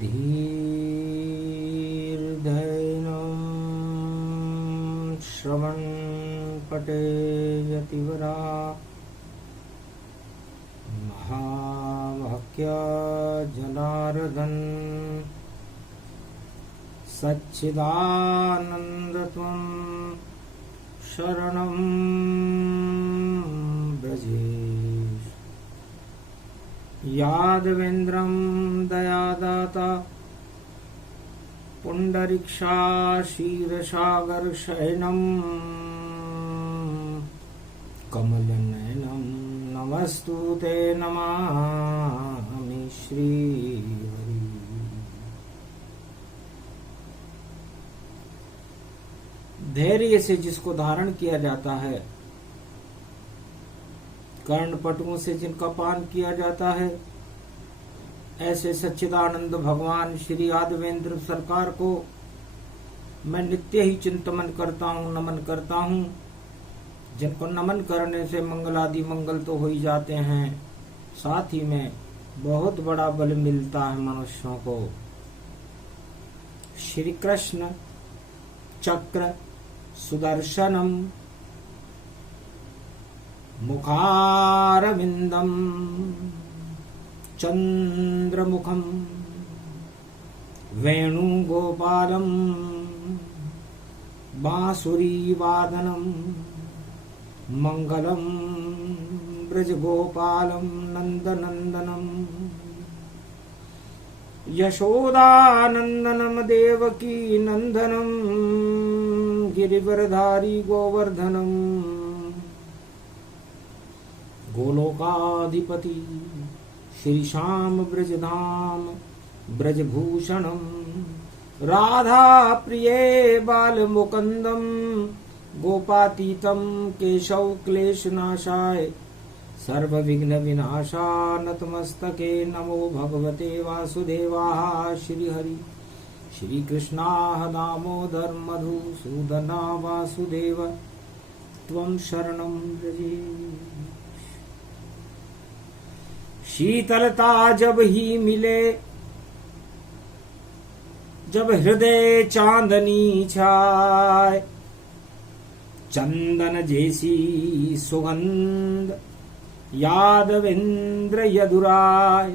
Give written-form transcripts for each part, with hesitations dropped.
धीर्धैनं श्रवणपटे यतिवरा महावाक्य जनार्दन सच्चिदानन्दत्वं शरणं ब्रजेश। यादवेन्द्रं दयादाता पुण्डरीक्षाशीर्षागरशयनं कमलनयनं नमस्तुते नमामि श्रीहरि। धैर्य से जिसको धारण किया जाता है, कर्णपटुओं से जिनका पान किया जाता है, ऐसे सच्चिदानंद भगवान श्री यादवेंद्र सरकार को मैं नित्य ही चिंतन करता हूँ, नमन करता हूँ। जिनको नमन करने से मंगलादि मंगल तो हो ही जाते हैं, साथ ही में बहुत बड़ा बल मिलता है मनुष्यों को। श्री कृष्ण चक्र सुदर्शनम मुखारविंदम चंद्रमुखम वेणुगोपालम बांसुरीवादनम मंगलम ब्रजगोपालम नंदनंदनम यशोदानंदनम देवकी नंदनम गिरिवरधारी गोवर्धनम गोलोकाधिपति श्री श्याम ब्रजधाम ब्रजभूषणम राधा प्रिये बाल मुकुंदम गोपातीतम केशव क्लेशनाशाय सर्व विघ्न विनाशा नतमस्तके नमो भगवते वासुदेवाय श्रीहरि। श्री कृष्णाः दामोदर मधुसूदना वासुदेव त्वं शरणं व्रजे। शीतलता जब ही मिले, जब हृदय चांदनी छाए, चंदन जैसी सुगंध यादवेंद्र यदुराय।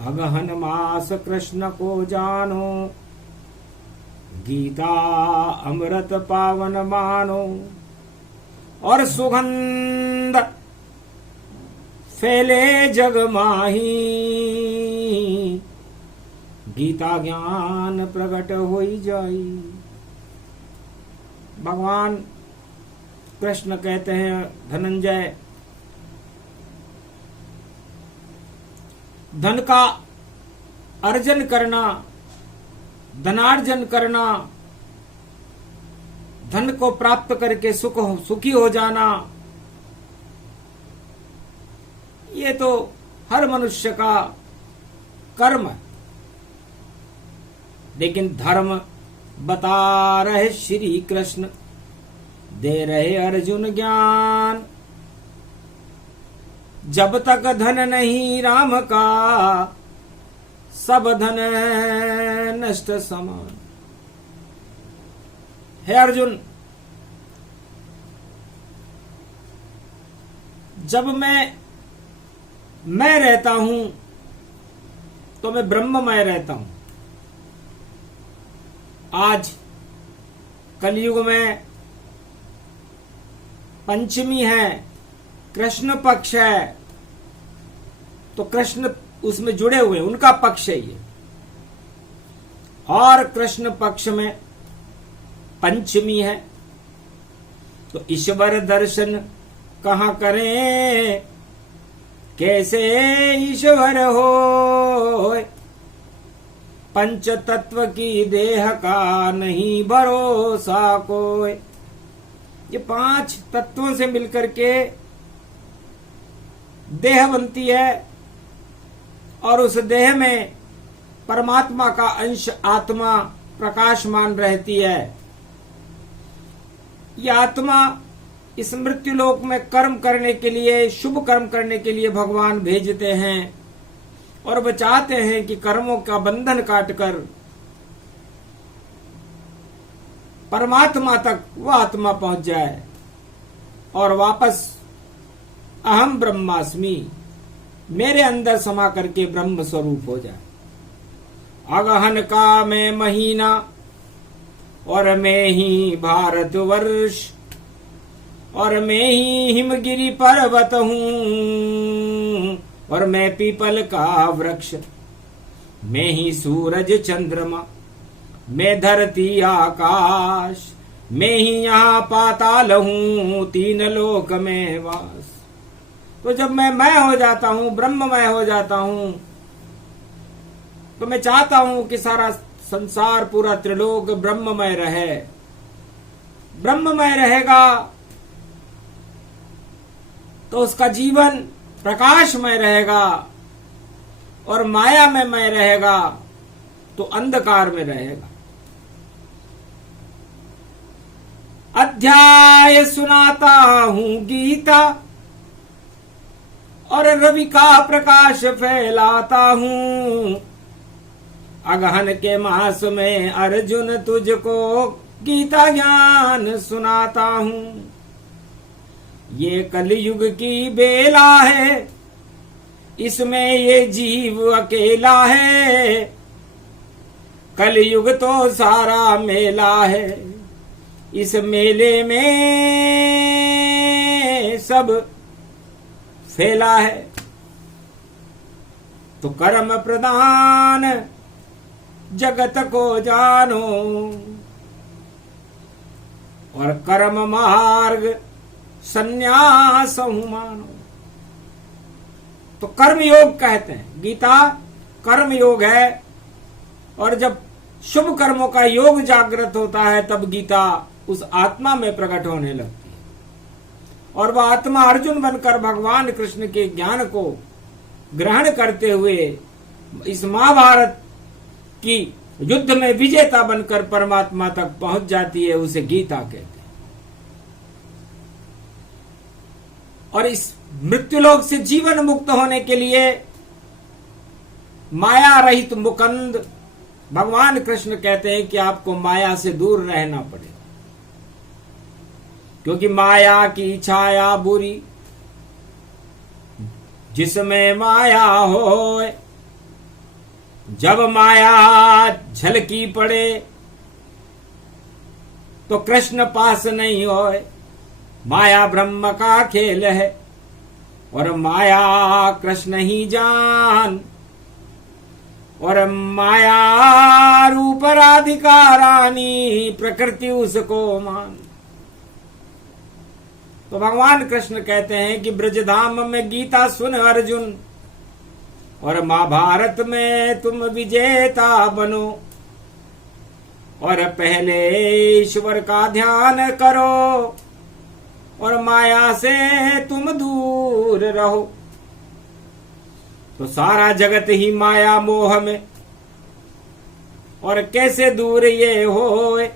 अगहन मास कृष्ण को जानो, गीता अमृत पावन मानो। और सुगंध फैले जग माही, गीता ज्ञान प्रकट होई जाई। भगवान कृष्ण कहते हैं, धनंजय, धन का अर्जन करना, धनार्जन करना, धन को प्राप्त करके सुखी हो जाना, ये तो हर मनुष्य का कर्म है। लेकिन धर्म बता रहे श्री कृष्ण, दे रहे अर्जुन ज्ञान। जब तक धन नहीं राम का, सब धन नष्ट समान। हे अर्जुन, जब मैं रहता हूं तो मैं ब्रह्ममय रहता हूं। आज कलयुग में पंचमी है, कृष्ण पक्ष है, तो कृष्ण उसमें जुड़े हुए, उनका पक्ष है ये। और कृष्ण पक्ष में पंचमी है, तो ईश्वर दर्शन कहां करें, कैसे ईश्वर हो। पंच तत्व की देह का नहीं भरोसा कोई। ये 5 तत्वों से मिलकर के देह बनती है, और उस देह में परमात्मा का अंश आत्मा प्रकाशमान रहती है। यह आत्मा इस मृत्युलोक में कर्म करने के लिए, शुभ कर्म करने के लिए भगवान भेजते हैं। और वो चाहते हैं कि कर्मों का बंधन काटकर परमात्मा तक वह आत्मा पहुंच जाए और वापस अहम ब्रह्मास्मि मेरे अंदर समा करके ब्रह्म स्वरूप हो जाए। अगहन का मैं महीना और मैं ही भारतवर्ष और मैं ही हिमगिरी पर्वत हूँ और मैं पीपल का वृक्ष, मैं ही सूरज चंद्रमा, मैं धरती आकाश, मैं ही यहाँ पाताल हूँ, तीन लोक में वास। तो जब मैं हो जाता हूँ, ब्रह्ममय हो जाता हूँ, तो मैं चाहता हूँ कि सारा संसार पूरा त्रिलोक ब्रह्ममय रहे। ब्रह्ममय रहेगा तो उसका जीवन प्रकाशमय रहेगा और माया में मय रहेगा तो अंधकार में रहेगा। अध्याय सुनाता हूं गीता और रवि का प्रकाश फैलाता हूं। अगहन के मास में अर्जुन तुझको गीता ज्ञान सुनाता हूं। ये कलयुग की बेला है, इसमें ये जीव अकेला है। कलयुग तो सारा मेला है, इस मेले में सब फैला है। तो कर्म प्रधान जगत को जानो और कर्म मार्ग संन्यास मानो। तो कर्म योग कहते हैं, गीता कर्म योग है। और जब शुभ कर्मों का योग जागृत होता है तब गीता उस आत्मा में प्रकट होने लगती है और वह आत्मा अर्जुन बनकर भगवान कृष्ण के ज्ञान को ग्रहण करते हुए इस महाभारत की युद्ध में विजेता बनकर परमात्मा तक पहुंच जाती है। उसे गीता कहते हैं। और इस मृत्युलोक से जीवन मुक्त होने के लिए माया रहित मुकंद भगवान कृष्ण कहते हैं कि आपको माया से दूर रहना पड़ेगा, क्योंकि माया की छाया बुरी, जिसमें माया हो जब माया झलकी पड़े तो कृष्ण पास नहीं होए। माया ब्रह्म का खेल है और माया कृष्ण ही जान और माया रूप राधिका रानी प्रकृति उसको मान। तो भगवान कृष्ण कहते हैं कि ब्रजधाम में गीता सुन अर्जुन और महाभारत में तुम विजेता बनो और पहले ईश्वर का ध्यान करो और माया से तुम दूर रहो। तो सारा जगत ही माया मोह में और कैसे दूर ये हो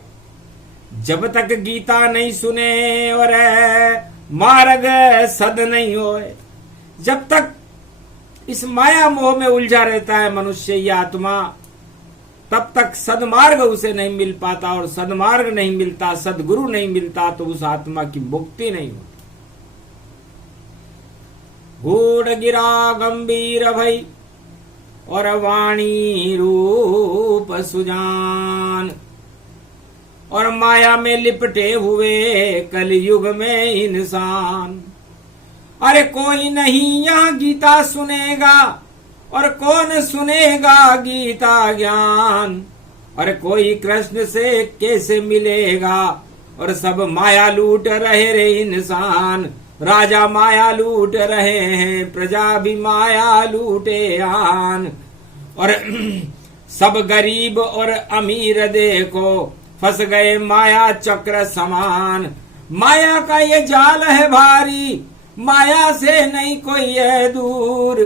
जब तक गीता नहीं सुने और मार्ग सद नहीं होए। जब तक इस माया मोह में उलझा रहता है मनुष्य या आत्मा, तब तक सदमार्ग उसे नहीं मिल पाता और सदमार्ग नहीं मिलता, सदगुरु नहीं मिलता तो उस आत्मा की मुक्ति नहीं होती। गूढ़ गिरा गंभीर भई और वाणी रूप सुजान और माया में लिपटे हुए कलयुग में इंसान। अरे कोई नहीं यहाँ गीता सुनेगा और कौन सुनेगा गीता ज्ञान। और कोई कृष्ण से कैसे मिलेगा और सब माया लूट रहे रे इंसान। राजा माया लूट रहे हैं, प्रजा भी माया लूटे आन। और सब गरीब और अमीर देखो फंस गए माया चक्र समान। माया का ये जाल है भारी, माया से नहीं कोई है दूर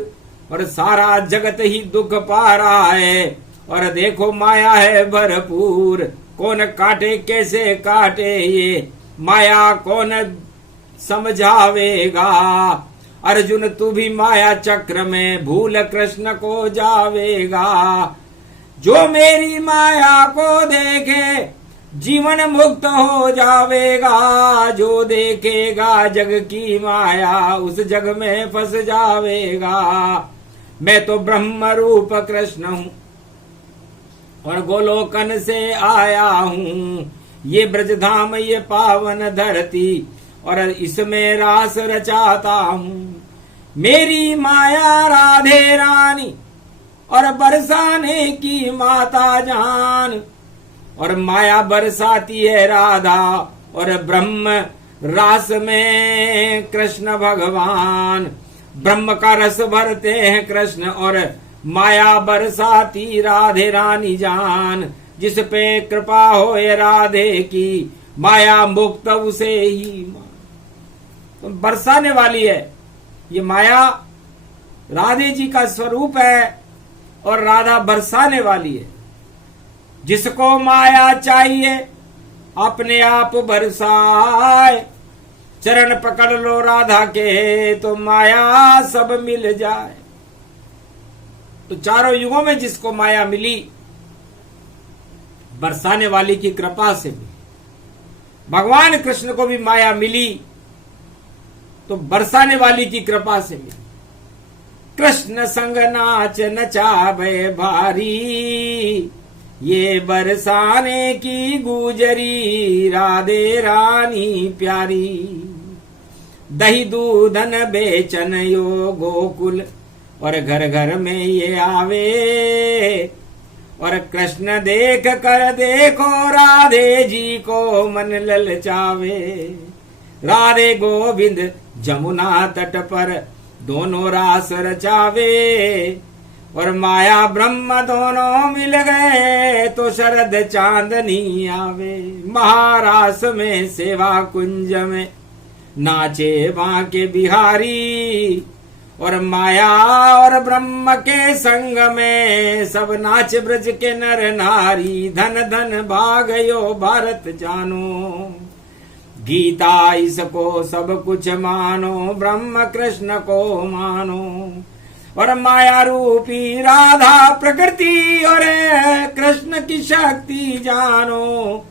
और सारा जगत ही दुख पा रहा है। और देखो माया है भरपूर, कौन काटे कैसे काटे ये माया कौन समझावेगा। अर्जुन तू भी माया चक्र में भूल कृष्ण को जावेगा। जो मेरी माया को देखे जीवन मुक्त हो जावेगा। जो देखेगा जग की माया उस जग में फंस जावेगा। मैं तो ब्रह्म रूप कृष्ण हूँ और गोलोकन से आया हूँ। ये ब्रजधाम ये पावन धरती और इसमें रास रचाता हूँ। मेरी माया राधे रानी और बरसाने की माता जान। और माया बरसाती है राधा और ब्रह्म रास में कृष्ण भगवान। ब्रह्म का रस भरते हैं कृष्ण और माया बरसाती राधे रानी जान। जिस पे कृपा हो ये राधे की माया मुक्त उसे ही तो बरसाने वाली है। ये माया राधे जी का स्वरूप है और राधा बरसाने वाली है। जिसको माया चाहिए अपने आप बरसाए। चरण पकड़ लो राधा के तो माया सब मिल जाए। तो चारों युगों में जिसको माया मिली बरसाने वाली की कृपा से मिली। भगवान कृष्ण को भी माया मिली तो बरसाने वाली की कृपा से मिली। कृष्ण संग नाच नचावे भारी ये बरसाने की गुजरी राधे रानी प्यारी। दही दूधन बेचन यो गोकुल और घर घर में ये आवे। और कृष्ण देख कर देखो राधे जी को मन ललचावे। राधे गोविंद जमुना तट पर दोनों रास रचावे। और माया ब्रह्म दोनों मिल गए तो शरद चांदनी आवे। महारास में सेवा कुंज में नाचे बांके बिहारी। और माया और ब्रह्म के संग में सब नाच ब्रज के नर नारी। धन धन भागयो भारत जानो गीता इसको सब कुछ मानो। ब्रह्म कृष्ण को मानो और माया रूपी राधा प्रकृति और कृष्ण की शक्ति जानो।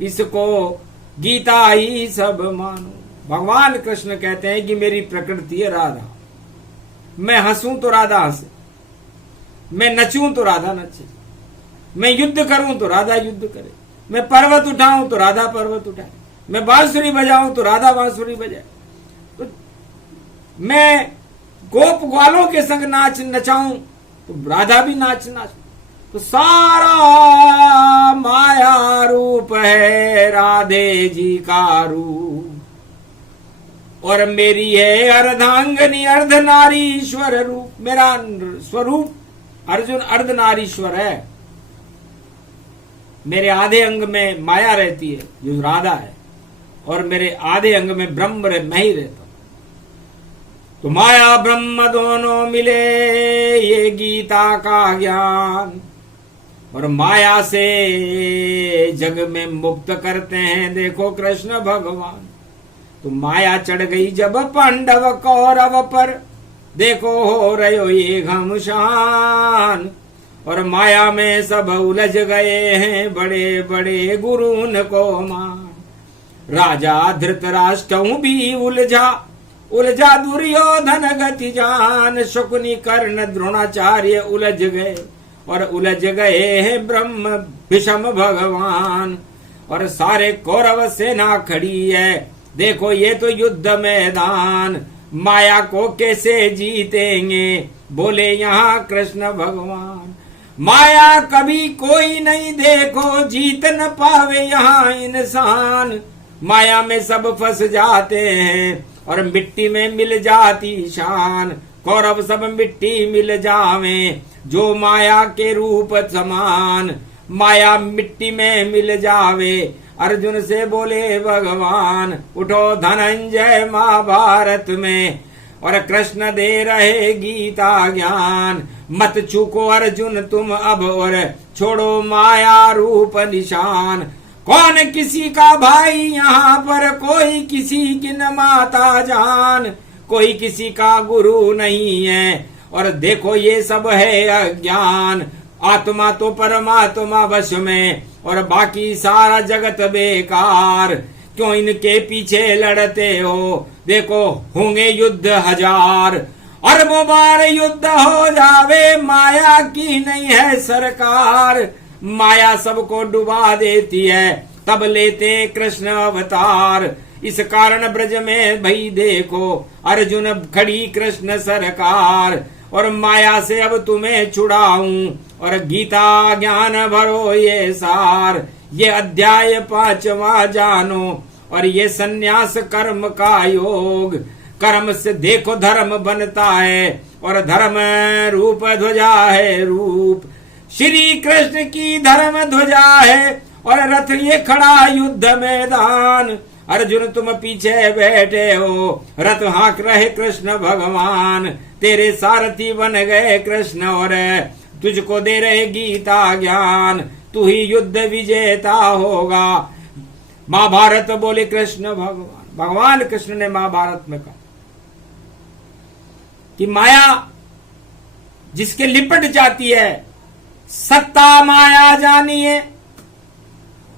इसको गीता ही सब मानो। भगवान कृष्ण कहते हैं कि मेरी प्रकृति है राधा। मैं हंसूं तो राधा हंसे, मैं नचूं तो राधा नचे, मैं युद्ध करूं तो राधा युद्ध करे, मैं पर्वत उठाऊं तो राधा पर्वत उठाए, मैं बांसुरी बजाऊं तो राधा बांसुरी बजाए। तो मैं गोप ग्वालों के संग नाच नचाऊं तो राधा भी नाच। तो सारा माया रूप है राधे जी का रूप। और मेरी है अर्धांगनी अर्धनारीश्वर रूप। मेरा स्वरूप अर्जुन अर्धनारीश्वर है। मेरे आधे अंग में माया रहती है जो राधा है और मेरे आधे अंग में ब्रह्म मैं ही रहता हूं। तो माया ब्रह्म दोनों मिले ये गीता का ज्ञान। और माया से जग में मुक्त करते हैं देखो कृष्ण भगवान। तो माया चढ़ गई जब पांडव कौरव पर देखो हो रहे ये घमशान। और माया में सब उलझ गए हैं बड़े बड़े गुरुन को मान। राजा धृतराष्ट्र भी उलझा दुर्योधन गति जान। शुकुनी कर्ण द्रोणाचार्य उलझ गए और उलझ गए हैं ब्रह्म भीष्म भगवान। और सारे कौरव सेना खड़ी है देखो ये तो युद्ध मैदान। माया को कैसे जीतेंगे बोले यहाँ कृष्ण भगवान। माया कभी कोई नहीं देखो जीत न पावे यहाँ इंसान। माया में सब फंस जाते हैं और मिट्टी में मिल जाती शान। कौरव सब मिट्टी मिल जावे जो माया के रूप समान। माया मिट्टी में मिल जावे अर्जुन से बोले भगवान। उठो धनंजय महाभारत में और कृष्ण दे रहे गीता ज्ञान। मत चूको अर्जुन तुम अब और छोड़ो माया रूप निशान। कौन किसी का भाई यहाँ पर कोई किसी की न माता जान। कोई किसी का गुरु नहीं है। और देखो ये सब है अज्ञान, आत्मा तो परमात्मा वश में और बाकी सारा जगत बेकार। क्यों इनके पीछे लड़ते हो? देखो होंगे युद्ध हजार, अरबों बार युद्ध हो जावे, माया की नहीं है सरकार। माया सबको डुबा देती है, तब लेते कृष्ण अवतार। इस कारण ब्रज में भई देखो अर्जुन खड़ी कृष्ण सरकार। और माया से अब तुम्हें छुड़ाऊं और गीता ज्ञान भरो ये सार। ये अध्याय 5वां जानो और ये सन्यास कर्म का योग। कर्म से देखो धर्म बनता है और धर्म रूप ध्वजा है रूप। श्री कृष्ण की धर्म ध्वजा है और रथ ये खड़ा युद्ध मैदान। अर्जुन तुम पीछे बैठे हो, रथ हाँक रहे कृष्ण भगवान। तेरे सारथी बन गए कृष्ण और तुझको दे रहे गीता ज्ञान। तू ही युद्ध विजेता होगा। महाभारत बोले कृष्ण भगवान। भगवान कृष्ण ने महाभारत में कहा कि माया जिसके लिपट जाती है, सत्ता माया जानिए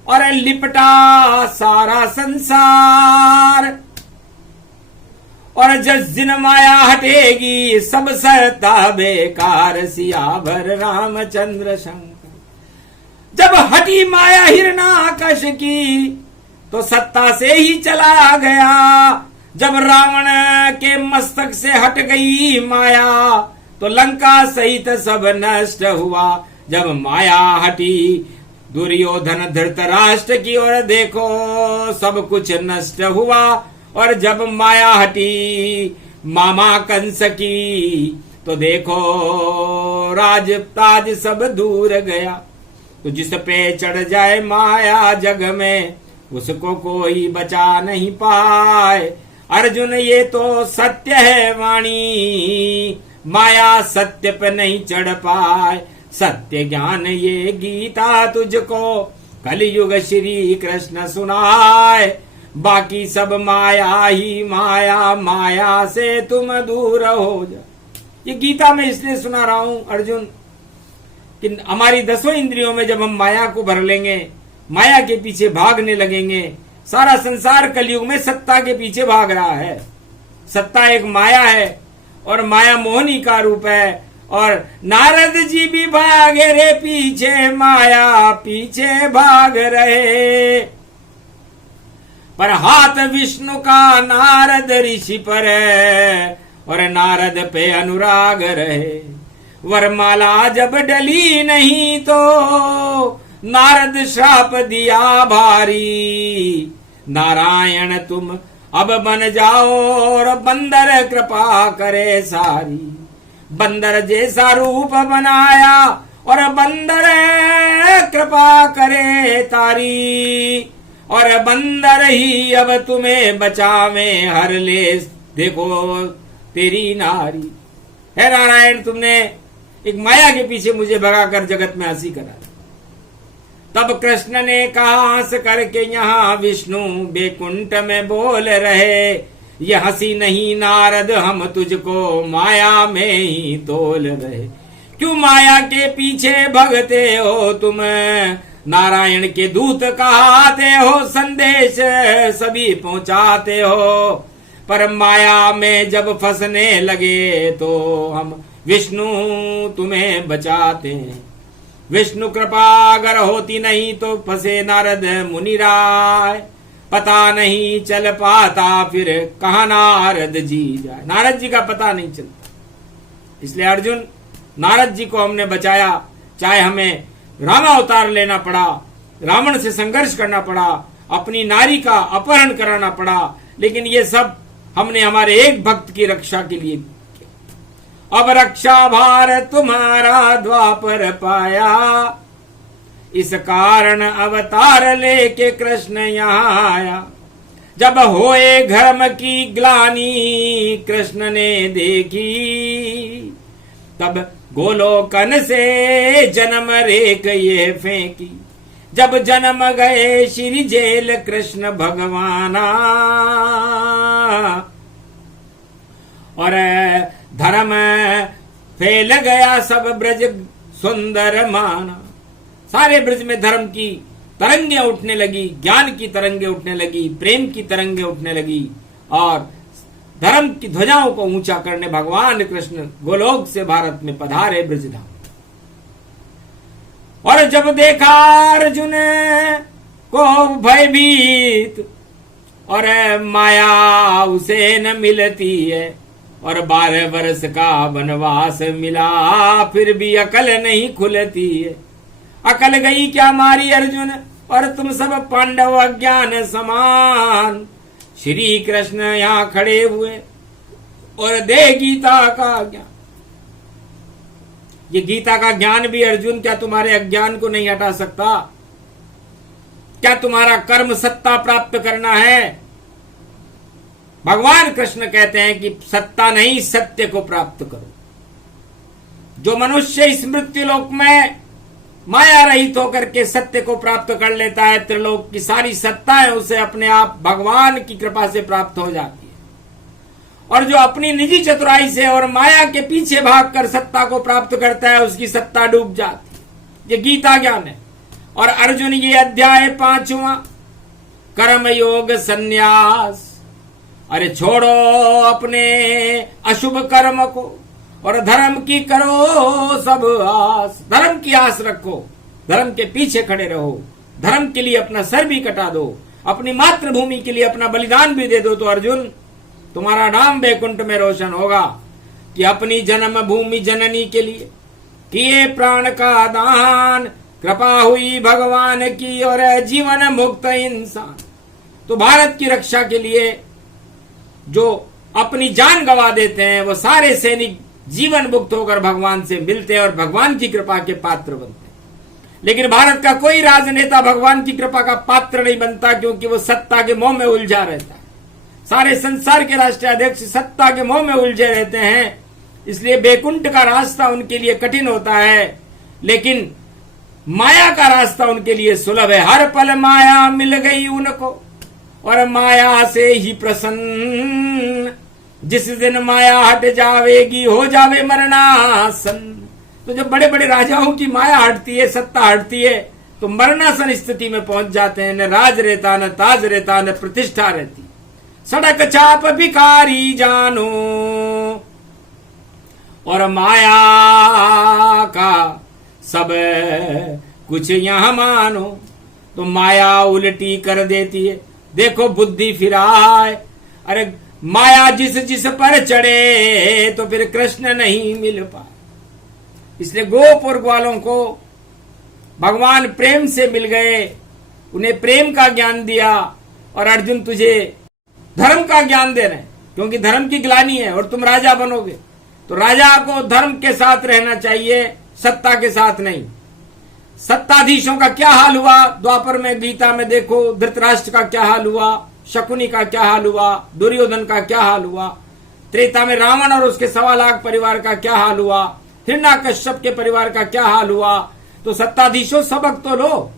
और लिपटा सारा संसार। और जिस दिन माया हटेगी सब सत्ता बेकार। सियावर रामचंद्र शंकर। जब हटी माया हिरणाकश की तो सत्ता से ही चला गया। जब रावण के मस्तक से हट गई माया तो लंका सहित सब नष्ट हुआ। जब माया हटी दुर्योधन धृतराष्ट्र की ओर देखो सब कुछ नष्ट हुआ। और जब माया हटी मामा कंस की तो देखो राज ताज सब दूर गया। तो जिस पे चढ़ जाए माया जग में उसको कोई बचा नहीं पाए। अर्जुन ये तो सत्य है वाणी, माया सत्य पे नहीं चढ़ पाए। सत्य ज्ञान ये गीता तुझको कलयुग श्री कृष्ण सुनाए। बाकी सब माया ही माया, माया से तुम दूर हो जा। ये गीता में इसलिए सुना रहा हूं अर्जुन कि हमारी 10 इंद्रियों में जब हम माया को भर लेंगे, माया के पीछे भागने लगेंगे। सारा संसार कलयुग में सत्ता के पीछे भाग रहा है। सत्ता एक माया है और माया मोहनी का रूप है। और नारद जी भी भागे रे पीछे, माया पीछे भाग रहे। पर हाथ विष्णु का नारद ऋषि पर है और नारद पे अनुराग रहे। वरमाला जब डली नहीं तो नारद श्राप दिया भारी। नारायण तुम अब बन जाओ और बंदर कृपा करे सारी। बंदर जैसा रूप बनाया और बंदर कृपा करे तारी। और बंदर ही अब तुम्हें बचावे हर ले देखो तेरी नारी। है नारायण, तुमने एक माया के पीछे मुझे भगाकर जगत में हंसी करा। तब कृष्ण ने कहा हंस करके यहाँ विष्णु बैकुंठ में बोल रहे। ये हंसी नहीं नारद, हम तुझको माया में ही तोल रहे। क्यों माया के पीछे भगते हो तुम? नारायण के दूत कहाते हो, संदेश सभी पहुंचाते हो। पर माया में जब फंसने लगे तो हम विष्णु तुम्हें बचाते हैं। विष्णु कृपा अगर होती नहीं तो फंसे नारद मुनिराय। पता नहीं चल पाता फिर कहाँ नारद जी जाए। नारद जी का पता नहीं चलता, इसलिए अर्जुन नारद जी को हमने बचाया। चाहे हमें रामावतार लेना पड़ा, रावण से संघर्ष करना पड़ा, अपनी नारी का अपहरण कराना पड़ा, लेकिन ये सब हमने हमारे एक भक्त की रक्षा के लिए किया। अब रक्षा भार तुम्हारा द्वापर पाया, इस कारण अवतार लेके कृष्ण यहाँ आया। जब होए धर्म की ग्लानि कृष्ण ने देखी, तब गोलोकन से जन्म रेख ये फेंकी। जब जन्म गए श्री जेल कृष्ण भगवाना, और धर्म फैल गया सब ब्रज सुंदर माना। सारे ब्रज में धर्म की तरंगे उठने लगी, ज्ञान की तरंगे उठने लगी, प्रेम की तरंगे उठने लगी और धर्म की ध्वजाओं को ऊंचा करने भगवान कृष्ण गोलोक से भारत में पधारे ब्रजधाम। और जब देखा अर्जुन को भयभीत और माया उसे न मिलती है और 12 वर्ष का वनवास मिला फिर भी अकल नहीं खुलती है। अकल गई क्या मारी अर्जुन और तुम सब पांडव अज्ञान समान। श्री कृष्ण यहाँ खड़े हुए और दे गीता का ज्ञान। ये गीता का ज्ञान भी अर्जुन क्या तुम्हारे अज्ञान को नहीं हटा सकता? क्या तुम्हारा कर्म सत्ता प्राप्त करना है? भगवान कृष्ण कहते हैं कि सत्ता नहीं सत्य को प्राप्त करो। जो मनुष्य इस मृत्यु लोक में माया रहित होकर के सत्य को प्राप्त कर लेता है, त्रिलोक की सारी सत्ताएं उसे अपने आप भगवान की कृपा से प्राप्त हो जाती है। और जो अपनी निजी चतुराई से और माया के पीछे भागकर सत्ता को प्राप्त करता है, उसकी सत्ता डूब जाती है। ये गीता ज्ञान है। और अर्जुन ये अध्याय 5वां कर्म योग संन्यास। अरे छोड़ो अपने अशुभ कर्म को और धर्म की करो सब आस। धर्म की आस रखो, धर्म के पीछे खड़े रहो, धर्म के लिए अपना सर भी कटा दो, अपनी मातृभूमि के लिए अपना बलिदान भी दे दो, तो अर्जुन तुम्हारा नाम वैकुंठ में रोशन होगा। कि अपनी जन्म भूमि जननी के लिए किए प्राण का दान, कृपा हुई भगवान की और जीवन मुक्त इंसान। तो भारत की रक्षा के लिए जो अपनी जान गंवा देते हैं वो सारे सैनिक जीवन मुक्त होकर भगवान से मिलते हैं और भगवान की कृपा के पात्र बनते हैं। लेकिन भारत का कोई राजनेता भगवान की कृपा का पात्र नहीं बनता, क्योंकि वो सत्ता के मोह में उलझा रहता है। सारे संसार के राष्ट्रीय अध्यक्ष सत्ता के मोह में उलझे रहते हैं, इसलिए वैकुंठ का रास्ता उनके लिए कठिन होता है, लेकिन माया का रास्ता उनके लिए सुलभ है। हर पल माया मिल गई उनको और माया से ही प्रसन्न। जिस दिन माया हट जावेगी हो जावे मरणासन। तो जब बड़े बड़े राजाओं की माया हटती है, सत्ता हटती है, तो मरणासन स्थिति में पहुंच जाते हैं। न राज रहता, न ताज रहता, न प्रतिष्ठा रहती। सड़क चाप भिखारी जानो और माया का सब कुछ यहां मानो। तो माया उल्टी कर देती है, देखो बुद्धि फिराए। अरे माया जिस जिस पर चढ़े तो फिर कृष्ण नहीं मिल पाए। इसलिए गोप और ग्वालों को भगवान प्रेम से मिल गए, उन्हें प्रेम का ज्ञान दिया। और अर्जुन तुझे धर्म का ज्ञान दे रहे हैं, क्योंकि धर्म की ग्लानि है और तुम राजा बनोगे। तो राजा को धर्म के साथ रहना चाहिए, सत्ता के साथ नहीं। सत्ताधीशों का क्या हाल हुआ द्वापर में, गीता में देखो। धृतराष्ट्र का क्या हाल हुआ, शकुनी का क्या हाल हुआ, दुर्योधन का क्या हाल हुआ। त्रेता में रावण और उसके 1.25 लाख परिवार का क्या हाल हुआ, हिरण्यकश्यप के परिवार का क्या हाल हुआ। तो सत्ताधीशों सबक तो लो,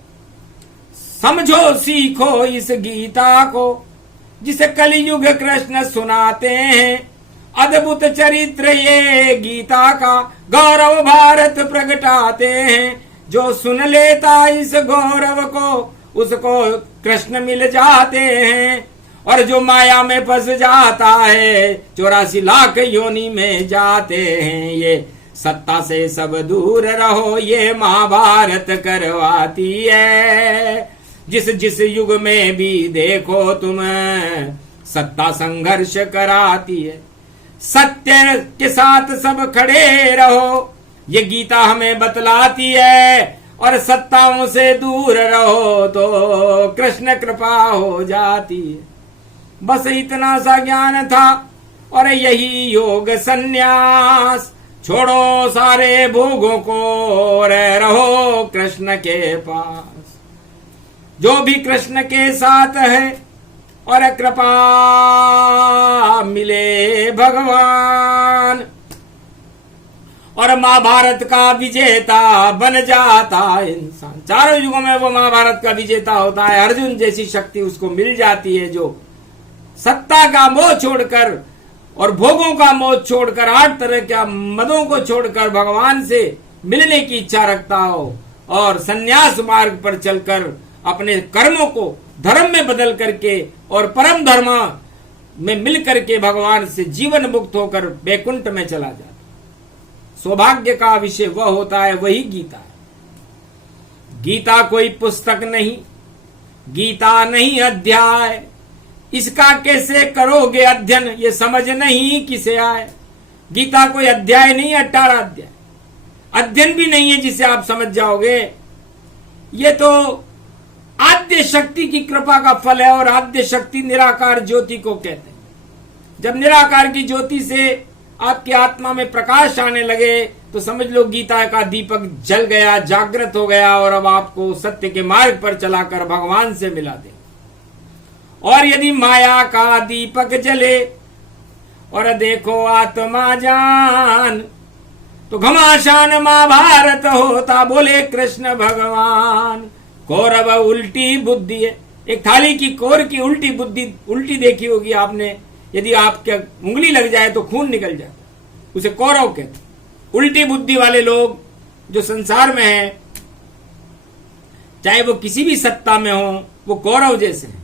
समझो सीखो इस गीता को, जिसे कलयुग कृष्ण सुनाते हैं। अद्भुत चरित्र ये गीता का गौरव भारत प्रगटाते हैं। जो सुन लेता इस गौरव को उसको कृष्ण मिल जाते हैं। और जो माया में फंस जाता है 84 लाख योनि में जाते हैं। ये सत्ता से सब दूर रहो, ये महाभारत करवाती है। जिस जिस युग में भी देखो तुम सत्ता संघर्ष कराती है। सत्य के साथ सब खड़े रहो, ये गीता हमें बतलाती है। और सत्ताओं से दूर रहो तो कृष्ण कृपा हो जाती है। बस इतना सा ज्ञान था और यही योग संन्यास। छोड़ो सारे भोगों को और रहो कृष्ण के पास। जो भी कृष्ण के साथ है और कृपा मिले भगवान, और महाभारत का विजेता बन जाता इंसान। चारों युगों में वो महाभारत का विजेता होता है। अर्जुन जैसी शक्ति उसको मिल जाती है, जो सत्ता का मोह छोड़कर और भोगों का मोह छोड़कर 8 तरह के मदों को छोड़कर भगवान से मिलने की इच्छा रखता हो और संन्यास मार्ग पर चलकर अपने कर्मों को धर्म में बदल करके और परम धर्म में मिल करके भगवान से जीवन मुक्त होकर वैकुंठ में चला जाता। सौभाग्य का विषय वह होता है, वही गीता है। गीता कोई पुस्तक नहीं, गीता नहीं अध्याय, इसका कैसे करोगे अध्ययन, ये समझ नहीं किसे आए। गीता कोई अध्याय नहीं, 18 अध्याय, अध्ययन भी नहीं है जिसे आप समझ जाओगे। ये तो आद्य शक्ति की कृपा का फल है, और आद्य शक्ति निराकार ज्योति को कहते हैं। जब निराकार की ज्योति से आपकी आत्मा में प्रकाश आने लगे तो समझ लो गीता का दीपक जल गया, जागृत हो गया, और अब आपको सत्य के मार्ग पर चलाकर भगवान से मिला दे। और यदि माया का दीपक जले और देखो आत्मा जान, तो घमासान महाभारत होता, बोले कृष्ण भगवान। कौरव उल्टी बुद्धि है, एक थाली की कोर की उल्टी बुद्धि, उल्टी देखी होगी आपने, यदि आपके उंगली लग जाए तो खून निकल जाए, उसे कौरव कहते। उल्टी बुद्धि वाले लोग जो संसार में हैं, चाहे वो किसी भी सत्ता में हो, वो कौरव जैसे हैं।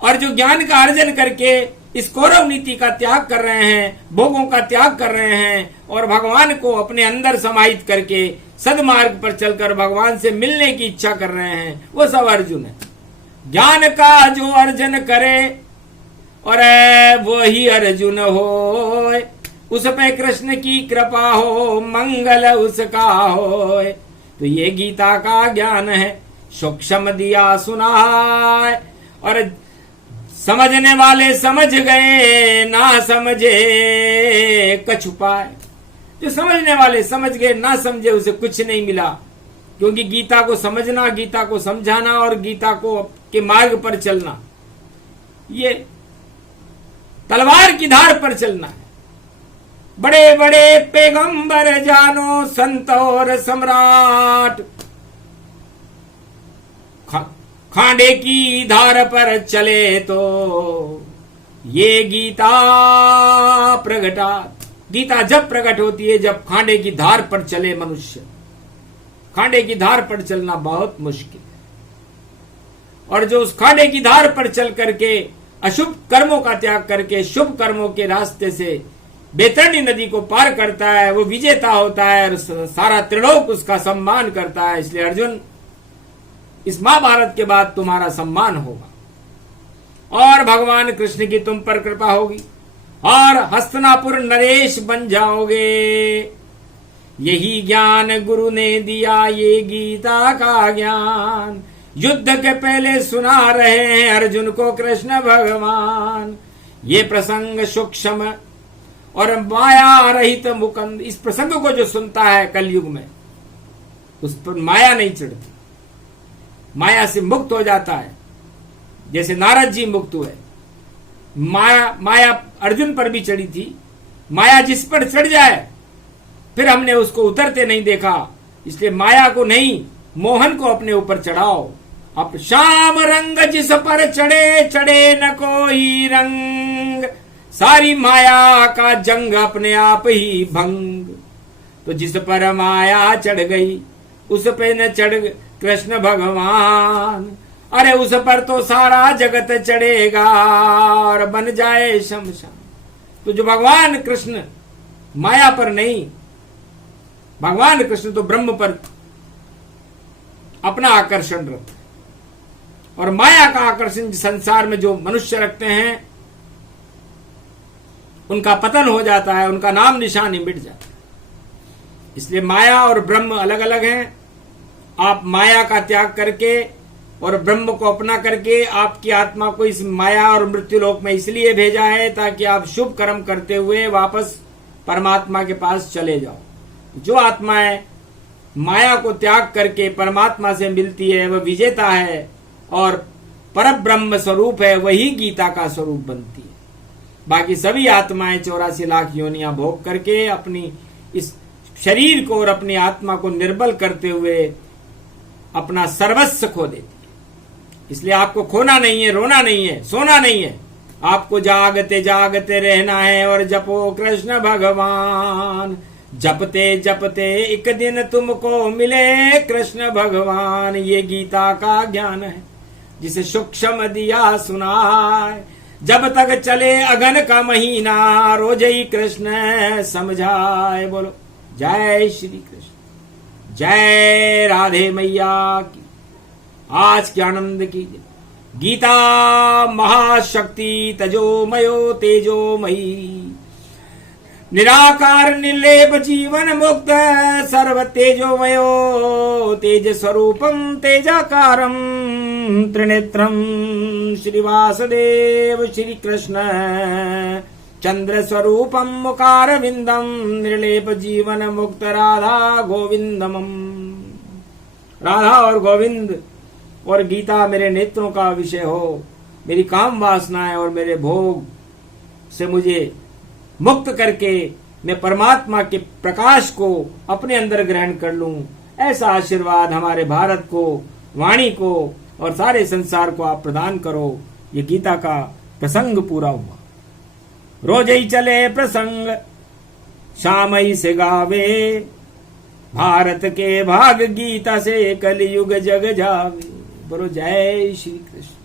और जो ज्ञान का अर्जन करके इस कौरव नीति का त्याग कर रहे हैं, भोगों का त्याग कर रहे हैं, और भगवान को अपने अंदर समाहित करके सदमार्ग पर चलकर भगवान से मिलने की इच्छा कर रहे हैं, वो सब अर्जुन है। ज्ञान का जो अर्जन करे और वो ही अर्जुन हो, उस पे कृष्ण की कृपा हो, मंगल उसका हो। तो ये गीता का ज्ञान है, सूक्ष्म दिया सुनाए, और समझने वाले समझ गए, ना समझे कछु पाए। जो समझने वाले समझ गए, ना समझे उसे कुछ नहीं मिला। क्योंकि गीता को समझना, गीता को समझाना और गीता को के मार्ग पर चलना, ये तलवार की धार पर चलना है। बड़े बड़े पैगंबर जानो, संत और सम्राट, खांडे की धार पर चले तो ये गीता प्रगटा। गीता जब प्रकट होती है जब खांडे की धार पर चले मनुष्य। खांडे की धार पर चलना बहुत मुश्किल है, और जो उस खांडे की धार पर चल करके अशुभ कर्मों का त्याग करके शुभ कर्मों के रास्ते से बैतरणी नदी को पार करता है, वो विजेता होता है, और सारा त्रिलोक उसका सम्मान करता है। इसलिए अर्जुन, इस महाभारत के बाद तुम्हारा सम्मान होगा, और भगवान कृष्ण की तुम पर कृपा होगी, और हस्तिनापुर नरेश बन जाओगे। यही ज्ञान गुरु ने दिया, ये गीता का ज्ञान। युद्ध के पहले सुना रहे हैं अर्जुन को कृष्ण भगवान। ये प्रसंग सूक्ष्म और माया रहित मुकुंद। इस प्रसंग को जो सुनता है कलयुग में, उस पर माया नहीं चढ़ती, माया से मुक्त हो जाता है, जैसे नारद जी मुक्त हुए। माया अर्जुन पर भी चढ़ी थी। माया जिस पर चढ़ जाए फिर हमने उसको उतरते नहीं देखा। इसलिए माया को नहीं, मोहन को अपने ऊपर चढ़ाओ। अब श्याम रंग जिस पर चढ़े, चढ़े न कोई रंग। सारी माया का जंग अपने आप ही भंग। तो जिस पर माया चढ़ गई उस पे न चढ़ कृष्ण भगवान। अरे उस पर तो सारा जगत चढ़ेगा और बन जाए शमशान। तो जो भगवान कृष्ण माया पर नहीं, भगवान कृष्ण तो ब्रह्म पर अपना आकर्षण रखते हैं। और माया का आकर्षण संसार में जो मनुष्य रखते हैं उनका पतन हो जाता है, उनका नाम निशान ही मिट जाता है। इसलिए माया और ब्रह्म अलग अलग हैं। आप माया का त्याग करके और ब्रह्म को अपना करके आपकी आत्मा को इस माया और मृत्युलोक में इसलिए भेजा है ताकि आप शुभ कर्म करते हुए वापस परमात्मा के पास चले जाओ। जो आत्माएं माया को त्याग करके परमात्मा से मिलती है वह विजेता है और परब्रह्म स्वरूप है, वही गीता का स्वरूप बनती है। बाकी सभी आत्माएं 84 लाख योनियां भोग करके अपनी इस शरीर को और अपनी आत्मा को निर्बल करते हुए अपना सर्वस्व खो देती है। इसलिए आपको खोना नहीं है, रोना नहीं है, सोना नहीं है, आपको जागते जागते रहना है और जपो कृष्ण भगवान। जपते जपते एक दिन तुमको मिले कृष्ण भगवान। ये गीता का ज्ञान है जिसे सूक्ष्म दिया सुनाए। जब तक चले अगन का महीना रोज ही कृष्ण समझाए। बोलो जय श्री कृष्ण, जय राधे मैया की। आज के आनंद की गीता महाशक्ति तजोमयो तेजोमयी। निराकार निर्लेप जीवन मुक्त सर्व तेजोमयो तेज स्वरूपम तेजाकारम त्रिनेत्रम श्री वासुदेव श्री कृष्ण चंद्र स्वरूपम मुकार विंदम निर्लेप जीवन मुक्त राधा गोविंदम। राधा और गोविंद और गीता मेरे नेत्रों का विषय हो। मेरी काम वासनाएं और मेरे भोग से मुझे मुक्त करके मैं परमात्मा के प्रकाश को अपने अंदर ग्रहण कर लूं, ऐसा आशीर्वाद हमारे भारत को, वाणी को और सारे संसार को आप प्रदान करो। ये गीता का प्रसंग पूरा हुआ। रोज ही चले प्रसंग शाम ही से गावे। भारत के भाग गीता से कलयुग जग जावे। बोलो जय श्री कृष्ण।